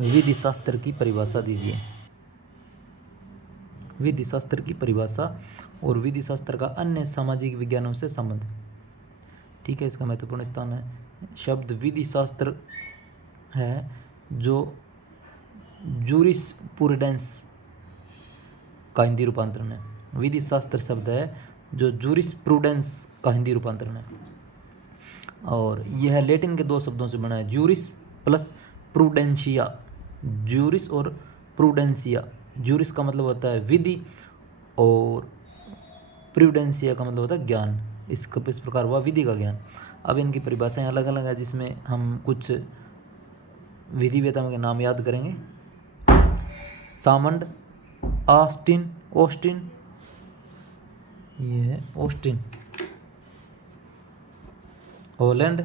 विधि शास्त्र की परिभाषा दीजिए। विधि शास्त्र की परिभाषा और विधि शास्त्र का अन्य सामाजिक विज्ञानों से संबंध। ठीक है, इसका महत्वपूर्ण स्थान है। शब्द विधि शास्त्र है जो जूरिस्प्रूडेंस का हिंदी रूपांतरण है। विधि शास्त्र शब्द है जो जूरिस्प्रूडेंस का हिंदी रूपांतरण है, और यह लैटिन के दो शब्दों से बना है, जूरिस प्लस प्रूडेंशिया। जूरिस और प्रूडेंशिया। जूरिस का मतलब होता है विधि और प्रूडेंशिया का मतलब होता है ज्ञान। इस प्रकार हुआ विधि का ज्ञान। अब इनकी परिभाषाएं अलग अलग है, जिसमें हम कुछ विधिवेताओं के नाम याद करेंगे। सामंड, ऑस्टिन, ये है Austin, Holland,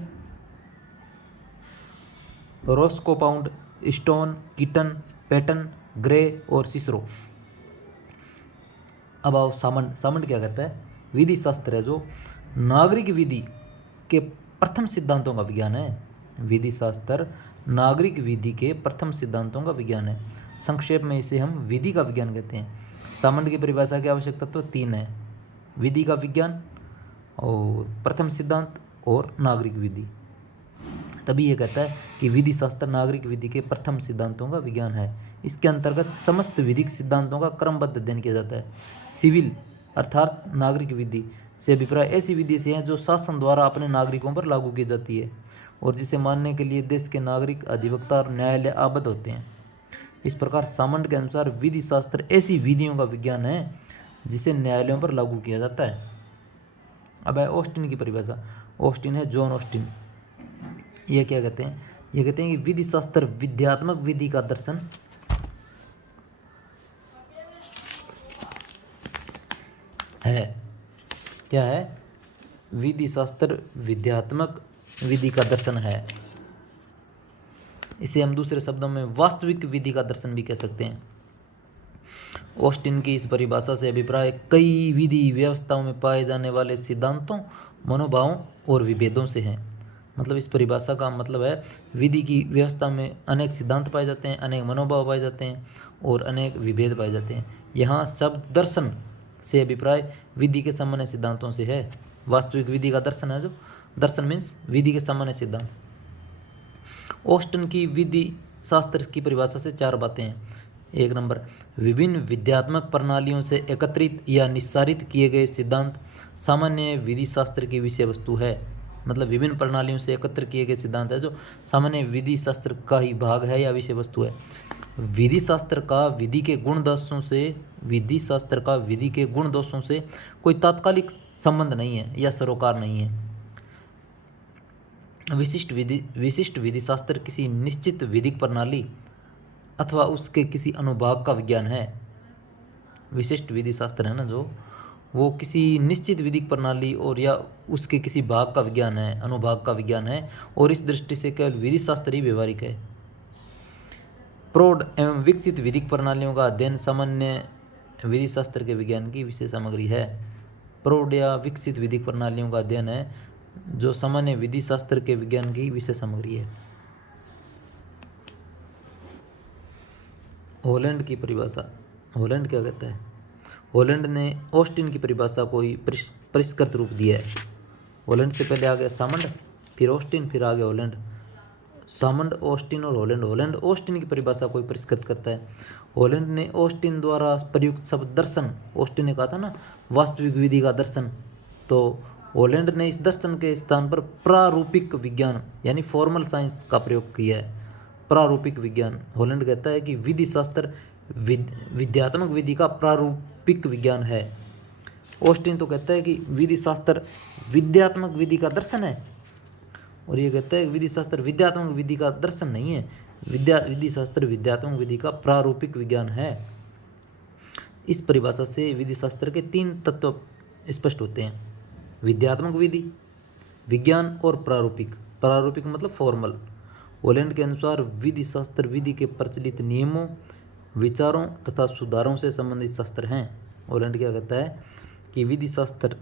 Roscoe Pound, Stone, Keeton, Paton, Gray और सिसरो। अब आओ सामंड। सामंड क्या कहता है? विधि शास्त्र है जो नागरिक विधि के प्रथम सिद्धांतों का विज्ञान है। विधि शास्त्र नागरिक विधि के प्रथम सिद्धांतों का विज्ञान है। संक्षेप में इसे हम विधि का विज्ञान कहते हैं। सामंड की परिभाषा की आवश्यकता तो 3 है: विधि का विज्ञान और प्रथम सिद्धांत और नागरिक विधि। तभी ये कहता है कि विधि शास्त्र नागरिक विधि के प्रथम सिद्धांतों का विज्ञान है। इसके अंतर्गत समस्त विधिक सिद्धांतों का क्रमबद्ध अध्ययन किया जाता है। सिविल अर्थात नागरिक विधि से अभिप्राय ऐसी विधि से है जो शासन द्वारा अपने नागरिकों पर लागू की जाती है और जिसे मानने के लिए देश के नागरिक, अधिवक्ता और न्यायालय आबद्ध होते हैं। इस प्रकार सामंड के अनुसार विधि शास्त्र ऐसी विधियों का विज्ञान है जिसे न्यायालयों पर लागू किया जाता है। अब है ऑस्टिन की परिभाषा। ऑस्टिन है जॉन ऑस्टिन। ये क्या कहते हैं? ये कहते हैं कि विधि शास्त्र विध्यात्मक विधि का दर्शन है। क्या है? विधि शास्त्र विध्यात्मक विधि का दर्शन है। इसे हम दूसरे शब्दों में वास्तविक विधि का दर्शन भी कह सकते हैं। ऑस्टिन की इस परिभाषा से अभिप्राय कई विधि व्यवस्थाओं में पाए जाने वाले सिद्धांतों, मनोभावों और विभेदों से है। मतलब इस परिभाषा का मतलब है विधि की व्यवस्था में अनेक सिद्धांत पाए जाते हैं, अनेक मनोभाव पाए जाते हैं और अनेक विभेद पाए जाते हैं। यहाँ शब्द दर्शन से अभिप्राय विधि के सामान्य सिद्धांतों से है। वास्तविक विधि का दर्शन है जो दर्शन मीन्स विधि के सामान्य सिद्धांत। ऑस्टिन की विधि शास्त्र की परिभाषा से 4 बातें हैं। 1 नंबर, विभिन्न विध्यात्मक प्रणालियों से एकत्रित या निस्सारित किए गए सिद्धांत सामान्य विधि शास्त्र की विषय वस्तु है। मतलब विभिन्न प्रणालियों से एकत्र किए गए सिद्धांत है जो सामान्य विधि शास्त्र का ही भाग है या विषय वस्तु है। विधि शास्त्र का विधि के गुण दोषों से कोई तात्कालिक संबंध नहीं है या सरोकार नहीं है। विशिष्ट विधि शास्त्र किसी निश्चित विधिक प्रणाली अथवा उसके किसी अनुभाग का विज्ञान है। विशिष्ट विधि शास्त्र है ना जो, वो किसी निश्चित विधिक प्रणाली और या उसके किसी भाग का विज्ञान है, अनुभाग का विज्ञान है, और इस दृष्टि से केवल विधि शास्त्र ही व्यवहारिक है। प्रौढ़ एवं विकसित विधिक प्रणालियों का अध्ययन सामान्य विधि शास्त्र के विज्ञान की विशेष सामग्री है। प्रौढ़ या विकसित विधिक प्रणालियों का अध्ययन है जो सामान्य विधि शास्त्र के विज्ञान की विशेष सामग्री है। हॉलैंड की परिभाषा। हॉलैंड क्या कहता है? हॉलैंड ने ऑस्टिन की परिभाषा को ही परिष्कृत रूप दिया है। हॉलैंड से पहले आ गया सामंड, फिर ऑस्टिन, फिर आ गया हॉलैंड। सामंड, ऑस्टिन और हॉलैंड। हॉलैंड ऑस्टिन की परिभाषा को ही परिष्कृत करता है। हॉलैंड ने ऑस्टिन द्वारा प्रयुक्त शब्द दर्शन, ऑस्टिन ने कहा था ना वास्तविक विधि का दर्शन, तो हॉलैंड ने इस दर्शन के स्थान पर प्रारूपिक विज्ञान यानी फॉर्मल साइंस का प्रयोग किया है। प्रारूपिक विज्ञान। हॉलैंड कहता है कि विधि शास्त्र विध्यात्मक विधि का प्रारूपिक विज्ञान है। ऑस्टिन तो कहता है कि विधि शास्त्र विध्यात्मक विधि का दर्शन है, और ये कहता है कि विधि शास्त्र विध्यात्मक विधि का दर्शन नहीं है, विधि शास्त्र विध्यात्मक विधि का प्रारूपिक विज्ञान है। इस परिभाषा से विधि शास्त्र के 3 तत्व स्पष्ट होते हैं: विध्यात्मक विधि, विज्ञान और प्रारूपिक। प्रारूपिक मतलब फॉर्मल। हॉलैंड के अनुसार विधि शास्त्र विधि के प्रचलित नियमों, विचारों तथा सुधारों से संबंधित शास्त्र हैं। हॉलैंड क्या कहता है कि विधि शास्त्र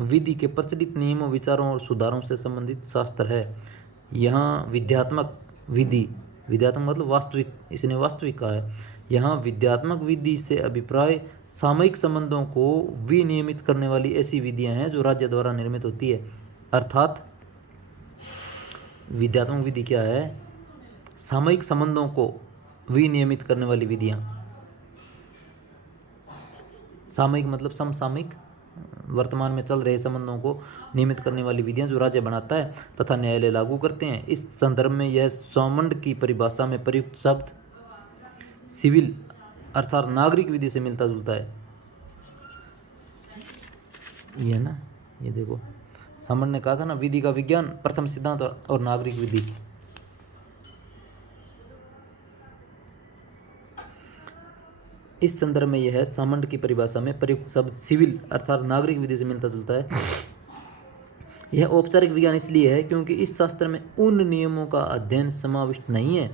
विधि के प्रचलित नियमों, विचारों और सुधारों से संबंधित शास्त्र है। यहाँ विध्यात्मक विधि विद्यात्मक मतलब वास्तविक, इसने वास्तविक कहा है। यहाँ विद्यात्मक विधि से अभिप्राय सामयिक संबंधों को विनियमित करने वाली ऐसी विधियां हैं जो राज्य द्वारा निर्मित होती है। अर्थात विद्यात्मक विधि क्या है? सामयिक संबंधों को विनियमित करने वाली विधियां। सामयिक मतलब समसामयिक, वर्तमान में चल रहे संबंधों को नियमित करने वाली विधियां जो राज्य बनाता है तथा न्यायालय लागू करते हैं। इस संदर्भ में यह सौमंड की परिभाषा में प्रयुक्त शब्द सिविल अर्थात नागरिक विधि से मिलता जुलता है। ये ना, ये देखो सामंड ने कहा था ना, विधि का विज्ञान, प्रथम सिद्धांत और नागरिक विधि। इस संदर्भ में यह सामंड की परिभाषा में प्रयुक्त शब्द सिविल अर्थात नागरिक विधि से मिलता जुलता है। यह औपचारिक विज्ञान इसलिए है क्योंकि इस शास्त्र में उन नियमों का अध्ययन समाविष्ट नहीं है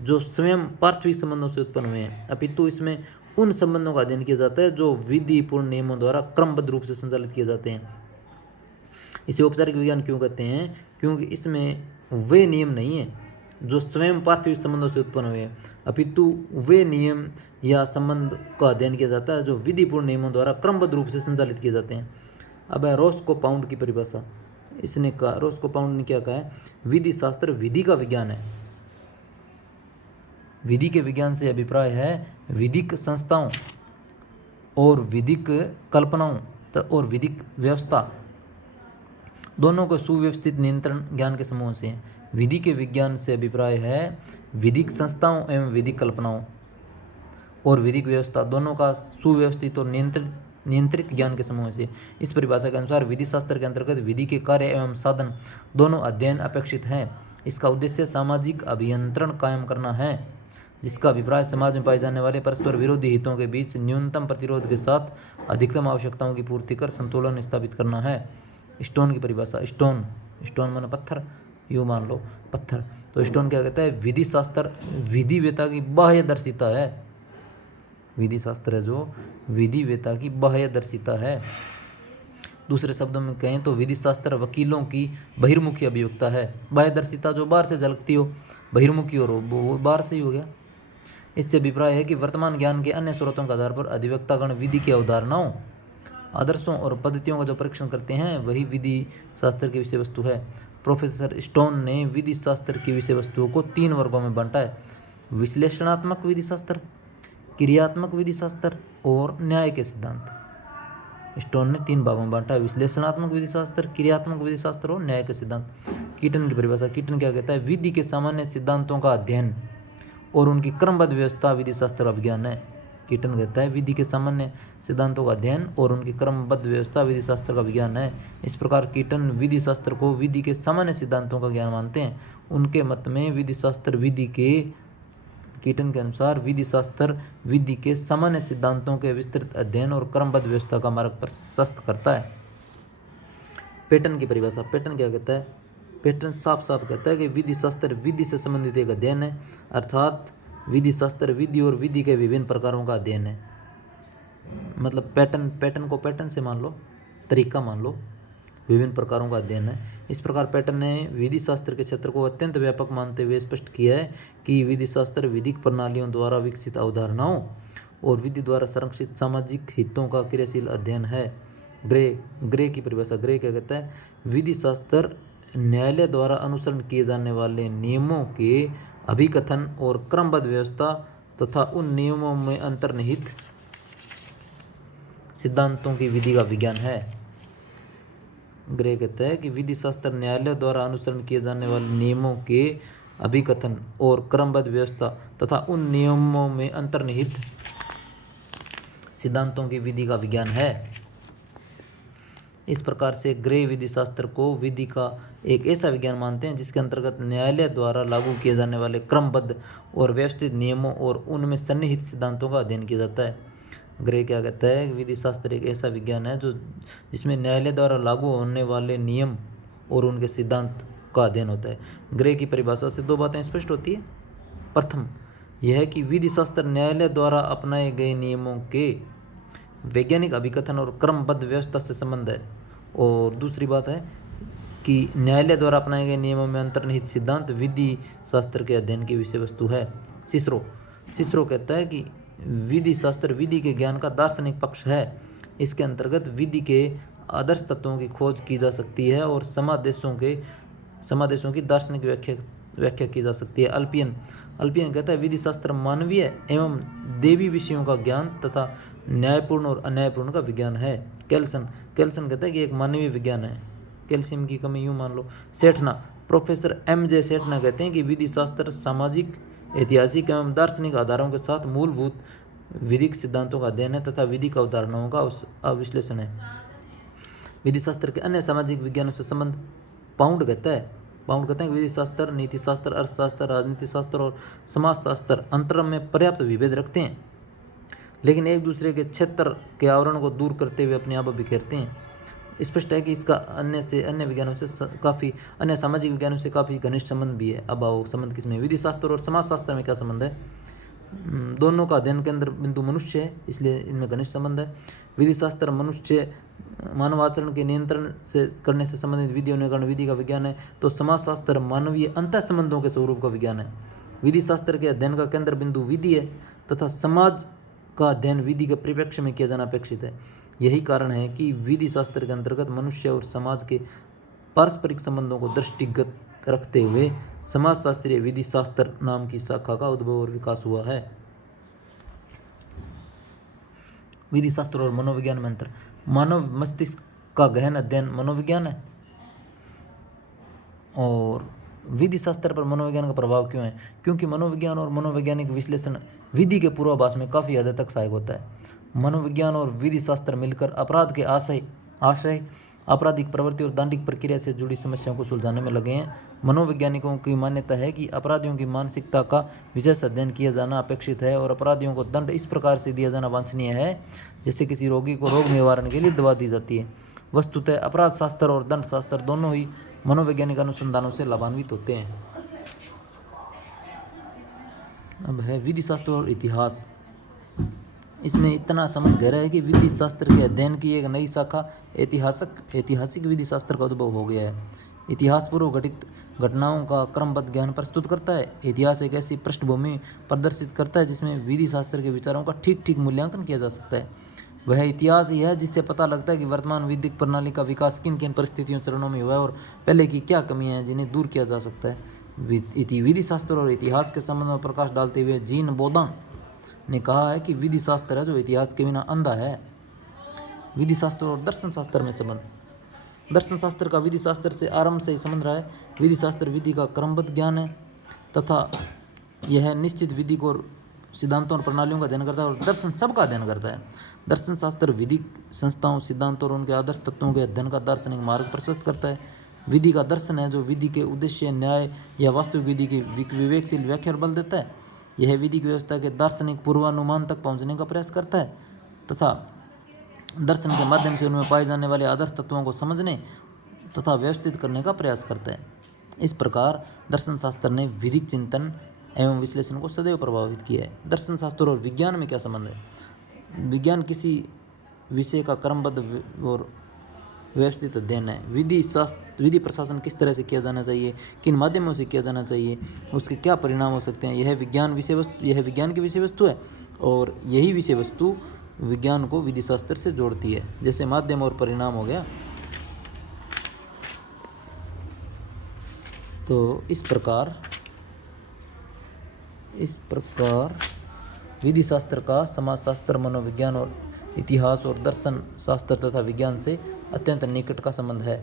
जो स्वयं पार्थिव संबंधों से उत्पन्न हुए हैं, अपितु इसमें उन संबंधों का अध्ययन किया जाता है जो विधिपूर्ण नियमों द्वारा क्रमबद्ध रूप से संचालित किए जाते हैं। इसे औपचारिक विज्ञान क्यों कहते हैं? क्योंकि इसमें वे नियम नहीं है जो स्वयं पार्थिव संबंधों से उत्पन्न हुए हैं, अपितु वे नियम या संबंध का अध्ययन किया जाता है जो विधिपूर्ण नियमों द्वारा क्रमबद्ध रूप से संचालित किए जाते हैं। अब है रोस्कोपाउंड की परिभाषा। इसने कहा, रोस्कोपाउंड ने क्या कहा है? विधि शास्त्र विधि का विज्ञान है। विधि के विज्ञान से अभिप्राय है विधिक संस्थाओं और विधिक कल्पनाओं और विधिक व्यवस्था दोनों को सुव्यवस्थित नियंत्रण ज्ञान के समूह से है। विधि के विज्ञान से अभिप्राय है विधिक संस्थाओं एवं विधिक कल्पनाओं और विधिक व्यवस्था दोनों का सुव्यवस्थित और नियंत्रित ज्ञान के समूह से। इस परिभाषा के अनुसार विधि शास्त्र के अंतर्गत विधि के कार्य एवं साधन दोनों अध्ययन अपेक्षित हैं। इसका उद्देश्य सामाजिक अभियंत्रण कायम करना है, जिसका अभिप्राय समाज में पाए जाने वाले परस्पर विरोधी हितों के बीच न्यूनतम प्रतिरोध के साथ अधिकतम आवश्यकताओं की पूर्ति कर संतुलन स्थापित करना है। स्टोन की परिभाषा। स्टोन माने पत्थर, यूँ मान लो पत्थर। तो स्टोन क्या कहता है? विधि शास्त्र विधिवेता की बाह्यदर्शिता है। विधि शास्त्र है जो विधिवेता की बाह्यदर्शिता है। दूसरे शब्दों में कहें तो विधि शास्त्र वकीलों की बहिर्मुखी अभियोक्ता है। बाह्यदर्शिता जो बाहर से झलकती हो, बहिर्मुखी और वो बाहर से ही हो गया। इससे अभिप्राय है कि वर्तमान ज्ञान के अन्य स्रोतों के आधार पर अधिवक्तागण विधि की अवधारणाओं, आदर्शों और पद्धतियों का जो परीक्षण करते हैं वही विधि शास्त्र की विषय वस्तु है। प्रोफेसर स्टोन ने विधि शास्त्र की विषय वस्तुओं को 3 वर्गों में बांटा है: विश्लेषणात्मक विधि शास्त्र, क्रियात्मक विधि शास्त्र और न्याय के सिद्धांत। स्टोन ने 3 भागों में बांटा है: विश्लेषणात्मक विधि शास्त्र, क्रियात्मक विधि शास्त्र और न्याय के सिद्धांत। कीटन की परिभाषा। कीटन क्या कहता है? विधि के सामान्य सिद्धांतों का अध्ययन और उनकी क्रमबद्ध व्यवस्था विधि शास्त्र का विज्ञान है। कीटन कहता है विधि के सामान्य सिद्धांतों का अध्ययन और उनकी क्रमबद्ध व्यवस्था विधि शास्त्र का विज्ञान है। इस प्रकार कीटन विधि शास्त्र को विधि के सामान्य सिद्धांतों का ज्ञान मानते हैं। उनके मत में विधि शास्त्र विधि के, कीटन के अनुसार विधि शास्त्र विधि के सामान्य सिद्धांतों के विस्तृत अध्ययन और क्रमबद्ध व्यवस्था का मार्ग प्रशस्त करता है। पैटर्न की परिभाषा। पैटर्न क्या कहता है? पैटर्न साफ साफ कहता है कि विधि शास्त्र विधि से संबंधित एक अध्ययन है, अर्थात विधि शास्त्र विधि और विधि के विभिन्न प्रकारों का अध्ययन है। मतलब पैटर्न को पैटर्न से मान लो, तरीका मान लो, विभिन्न प्रकारों का अध्ययन है। इस प्रकार पैटर्न ने विधि शास्त्र के क्षेत्र को अत्यंत व्यापक मानते हुए स्पष्ट किया है कि विधि शास्त्र विधिक प्रणालियों द्वारा विकसित अवधारणाओं और विधि द्वारा संरक्षित सामाजिक हितों का क्रियाशील अध्ययन है। ग्रे की परिभाषा। ग्रे क्या कहता है? विधि शास्त्र न्यायालय द्वारा अनुसरण किए जाने वाले नियमों के अभिकथन और क्रमबद्ध व्यवस्था तथा उन नियमों में अंतर्निहित सिद्धांतों की विधि का विज्ञान है। ग्रे कहता है कि विधि शास्त्र न्यायालय द्वारा अनुसरण किए जाने वाले नियमों के अभिकथन और क्रमबद्ध व्यवस्था तथा उन नियमों में अंतर्निहित सिद्धांतों की विधि का विज्ञान है। इस प्रकार से ग्रे विधि शास्त्र को विधि का एक ऐसा विज्ञान मानते हैं जिसके अंतर्गत न्यायालय द्वारा लागू किए जाने वाले क्रमबद्ध और व्यवस्थित नियमों और उनमें सन्निहित सिद्धांतों का अध्ययन किया जाता है। ग्रे क्या कहता है? विधि शास्त्र एक ऐसा विज्ञान है जो जिसमें न्यायालय द्वारा लागू होने वाले नियम और उनके सिद्धांत का अध्ययन होता है। ग्रे की परिभाषा से 2 बातें स्पष्ट होती है। प्रथम यह है कि विधि शास्त्र न्यायालय द्वारा अपनाए गए नियमों के वैज्ञानिक अभिकथन और क्रमबद्ध व्यवस्था से संबंध है। और दूसरी बात है कि न्यायालय द्वारा अपनाए गए नियमों में अंतर्निहित सिद्धांत विधि शास्त्र के अध्ययन की विषय वस्तु है। सिसरो कहता है कि विधि शास्त्र विधि के ज्ञान का दार्शनिक पक्ष है। इसके अंतर्गत विधि के आदर्श तत्वों की खोज की जा सकती है और समादेशों की दार्शनिक व्याख्या की जा सकती है। अल्पियन कहता है विधि शास्त्र मानवीय एवं देवी विषयों का ज्ञान तथा न्यायपूर्ण और अन्यायपूर्ण का विज्ञान है। केल्सन कहता है कि एक मानवीय विज्ञान है। कैल्शियम की कमी यूँ मान लो। Professor M.J. सेठना कहते हैं कि विधि शास्त्र सामाजिक, ऐतिहासिक एवं दार्शनिक आधारों के साथ मूलभूत विधिक सिद्धांतों का अध्ययन है तथा विधिक अवधारणाओं का विश्लेषण है। विधि शास्त्र के अन्य सामाजिक विज्ञानों से संबंध पाउंड कहते हैं कि विधि शास्त्र, नीति शास्त्र, अर्थशास्त्र, राजनीति शास्त्र और समाजशास्त्र अंतर में पर्याप्त विभेद रखते हैं, लेकिन एक दूसरे के क्षेत्र के आवरण को दूर करते हुए अपने आप बिखेरते हैं। स्पष्ट है कि इसका अन्य सामाजिक विज्ञानों से काफ़ी घनिष्ठ संबंध भी है। अब आओ संबंध किसमें, विधि शास्त्र और समाजशास्त्र में क्या संबंध है। दोनों का अध्ययन केंद्र बिंदु मनुष्य है, इसलिए इनमें घनिष्ठ संबंध है। विधि शास्त्र मनुष्य मानव आचरण के नियंत्रण से करने से संबंधित विधियों ने कारण विधि का विज्ञान है, तो समाजशास्त्र मानवीय अंतः संबंधों के स्वरूप का विज्ञान है। विधि शास्त्र के अध्ययन का केंद्र बिंदु विधि है तथा समाज का अध्ययन विधि के परिप्रेक्ष्य में किया जाना अपेक्षित है। यही कारण है कि विधि शास्त्र के अंतर्गत मनुष्य और समाज के पारस्परिक संबंधों को दृष्टिगत रखते हुए समाजशास्त्रीय विधि शास्त्र नाम की शाखा का उद्भव और विकास हुआ है। विधि शास्त्र और मनोविज्ञान में अंतर। मानव मस्तिष्क का गहन अध्ययन मनोविज्ञान है, और विधि शास्त्र पर मनोविज्ञान का प्रभाव क्यों है? क्योंकि मनोविज्ञान और मनोवैज्ञानिक विश्लेषण विधि के पूर्वाभास में काफ़ी हद तक सहायक होता है। मनोविज्ञान और विधि शास्त्र मिलकर अपराध के आशय, आपराधिक प्रवृत्ति और दांडिक प्रक्रिया से जुड़ी समस्याओं को सुलझाने में लगे हैं। मनोवैज्ञानिकों की मान्यता है कि अपराधियों की मानसिकता का विशेष अध्ययन किया जाना अपेक्षित है और अपराधियों को दंड इस प्रकार से दिया जाना वांछनीय है जैसे किसी रोगी को रोग निवारण के लिए दवा दी जाती है। वस्तुतः अपराध शास्त्र और दंड शास्त्र दोनों ही मनोवैज्ञानिक अनुसंधानों से लाभान्वित होते हैं। अब है विधि शास्त्र और इतिहास। इसमें इतना संबंध गहरा है कि विधि शास्त्र के अध्ययन की एक नई शाखा ऐतिहासिक विधि शास्त्र का उद्भव हो गया है। इतिहास पूर्व घटित घटनाओं का क्रमबद्ध ज्ञान प्रस्तुत करता है। इतिहास एक ऐसी पृष्ठभूमि प्रदर्शित करता है जिसमें विधि शास्त्र के विचारों का ठीक मूल्यांकन किया जा सकता है। वह इतिहास ही है जिससे पता लगता है कि वर्तमान विधिक प्रणाली का विकास किन किन परिस्थितियों चरणों में हुआ है और पहले की क्या कमियां हैं जिन्हें दूर किया जा सकता है। विधि शास्त्र और इतिहास के संबंध में प्रकाश डालते हुए जीन बोदान ने कहा है कि विधि शास्त्र है जो इतिहास के बिना अंधा है। विधि शास्त्र और दर्शन शास्त्र में संबंध। दर्शन शास्त्र का विधि शास्त्र से आरंभ से ही संबंध रहा है। विधि शास्त्र विधि का क्रमबद्ध ज्ञान है तथा यह निश्चित विधि को सिद्धांतों और प्रणालियों का अध्ययन करता है, और दर्शन सबका अध्ययन करता है। दर्शन शास्त्र विधिक संस्थाओं, सिद्धांतों और उनके आदर्श तत्वों के अध्ययन का दार्शनिक मार्ग प्रशस्त करता है। विधि का दर्शन है जो विधि के उद्देश्य, न्याय या वास्तविक विधि की विवेकशील व्याख्या और बल देता है। यह विधि की व्यवस्था के दार्शनिक पूर्वानुमान तक पहुंचने का प्रयास करता है तथा दर्शन के माध्यम से उनमें पाए जाने वाले आदर्श तत्वों को समझने तथा व्यवस्थित करने का प्रयास करता है। इस प्रकार दर्शन शास्त्र ने विधिक चिंतन एवं विश्लेषण को सदैव प्रभावित किया है। दर्शन शास्त्र और विज्ञान में क्या संबंध है? विज्ञान किसी विषय का क्रमबद्ध और व्यवस्थित अध्ययन है। विधि प्रशासन किस तरह से किया जाना चाहिए, किन माध्यमों से किया जाना चाहिए, उसके क्या परिणाम हो सकते हैं, यह विज्ञान की विषय वस्तु है, और यही विषय वस्तु विज्ञान को विधि शास्त्र से जोड़ती है। जैसे माध्यम और परिणाम हो गया। तो इस प्रकार विधि शास्त्र का समाजशास्त्र, मनोविज्ञान और इतिहास और दर्शन शास्त्र तथा विज्ञान से अत्यंत निकट का संबंध है।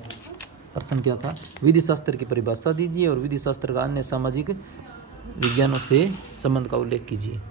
प्रश्न क्या था? विधि शास्त्र की परिभाषा दीजिए और विधि शास्त्र का अन्य सामाजिक विज्ञानों से संबंध का उल्लेख कीजिए।